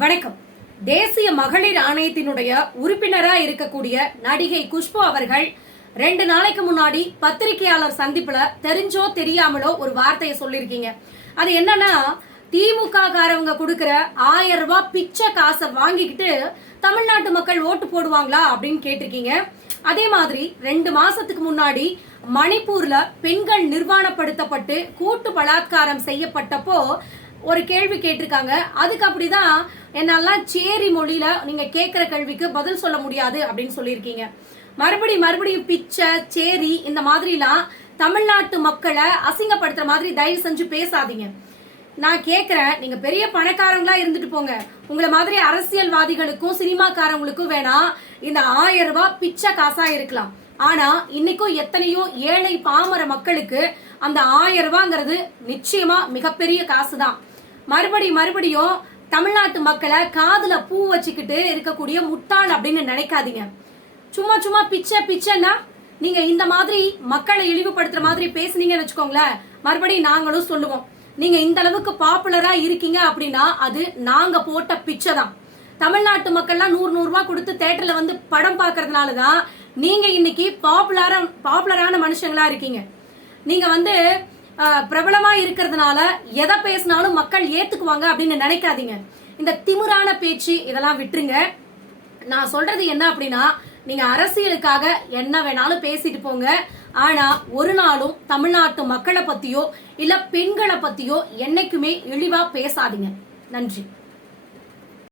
வணக்கம். தேசிய மகளிர் ஆணையத்தினுடைய உறுப்பினரா இருக்கக்கூடிய நடிகை குஷ்பு அவர்கள் ரெண்டு நாளைக்கு முன்னாடி பத்திரிகையாளர் சந்திப்புல தெரிஞ்சோ தெரியாமலோ ஒரு வார்த்தையை சொல்லியிருக்கீங்க. அது என்னன்னா திமுக காரவங்க கொடுக்கற ஆயிரம் ரூபாய் பிச்சை காசை வாங்கிக்கிட்டு தமிழ்நாட்டு மக்கள் ஓட்டு போடுவாங்களா அப்படின்னு கேட்டிருக்கீங்க. அதே மாதிரி ரெண்டு மாசத்துக்கு முன்னாடி மணிப்பூர்ல பெண்கள் நிர்வாணப்படுத்தப்பட்டு கூட்டு பலாத்காரம் செய்யப்பட்டப்போ ஒரு கேள்வி கேட்டிருக்காங்க. அதுக்கு அப்படிதான் என்னெல்லாம் சேரி மொழியில நீங்க கேட்கிற கேள்விக்கு பதில் சொல்ல முடியாது அப்படின்னு சொல்லியிருக்கீங்க. மறுபடி மறுபடியும் பிச்சை சேரி இந்த மாதிரிலாம் தமிழ்நாட்டு மக்களை அசிங்கப்படுத்துற மாதிரி தயவு செஞ்சு பேசாதீங்க. நான் கேக்குறேன் நீங்க பெரிய பணக்காரங்களா இருந்துட்டு போங்க. உங்களை மாதிரி அரசியல்வாதிகளுக்கும் சினிமாக்காரங்களுக்கும் வேணா இந்த ஆயிரம் ரூபாய் பிச்சை காசா இருக்கலாம். ஆனா இன்னைக்கும் எத்தனையோ ஏழை பாமர மக்களுக்கு அந்த ஆயிரம் ரூபாங்கிறது நிச்சயமா மிகப்பெரிய காசு தான் மறுபடி மறுபடியும் தமிழ்நாட்டு மக்களை காதுல பூ வச்சுக்கிட்டு இருக்கக்கூடிய முட்டாள் அப்படின்னு நினைக்காதீங்க. சும்மா சும்மா பிச்சை பிச்சைன்னா நீங்க இந்த மாதிரி மக்களை இழிவுபடுத்துற மாதிரி பேசுனீங்கன்னு வச்சுக்கோங்களேன் மறுபடியும் நாங்களும் சொல்லுவோம். நீங்க இந்த அளவுக்கு பாப்புலரா இருக்கீங்க அப்படின்னா அது நாங்க போட்ட பிச்சை தான். தமிழ்நாட்டு மக்கள்லாம் நூறு நூறு ரூபாய் கொடுத்து தேட்டர்ல வந்து படம் பாக்குறதுனால தான் நீங்க இன்னைக்கு பாப்புலரா பாப்புலரான மனுஷங்களா இருக்கீங்க. நீங்க வந்து பிரபலமா இருக்கிறதுனால எதை பேசினாலும் மக்கள் ஏத்துக்குவாங்க அப்படின்னு நினைக்காதீங்க. இந்த திமிரான பேச்சு இதெல்லாம் விட்டுருங்க. நான் சொல்றது என்ன அப்படின்னா நீங்க அரசியலுக்காக என்ன வேணாலும் பேசிட்டு போங்க. ஆனா ஒரு நாளும் தமிழ்நாட்டு மக்களை பத்தியோ இல்ல பெண்களை பத்தியோ என்னைக்குமே இழிவா பேசாதீங்க. நன்றி.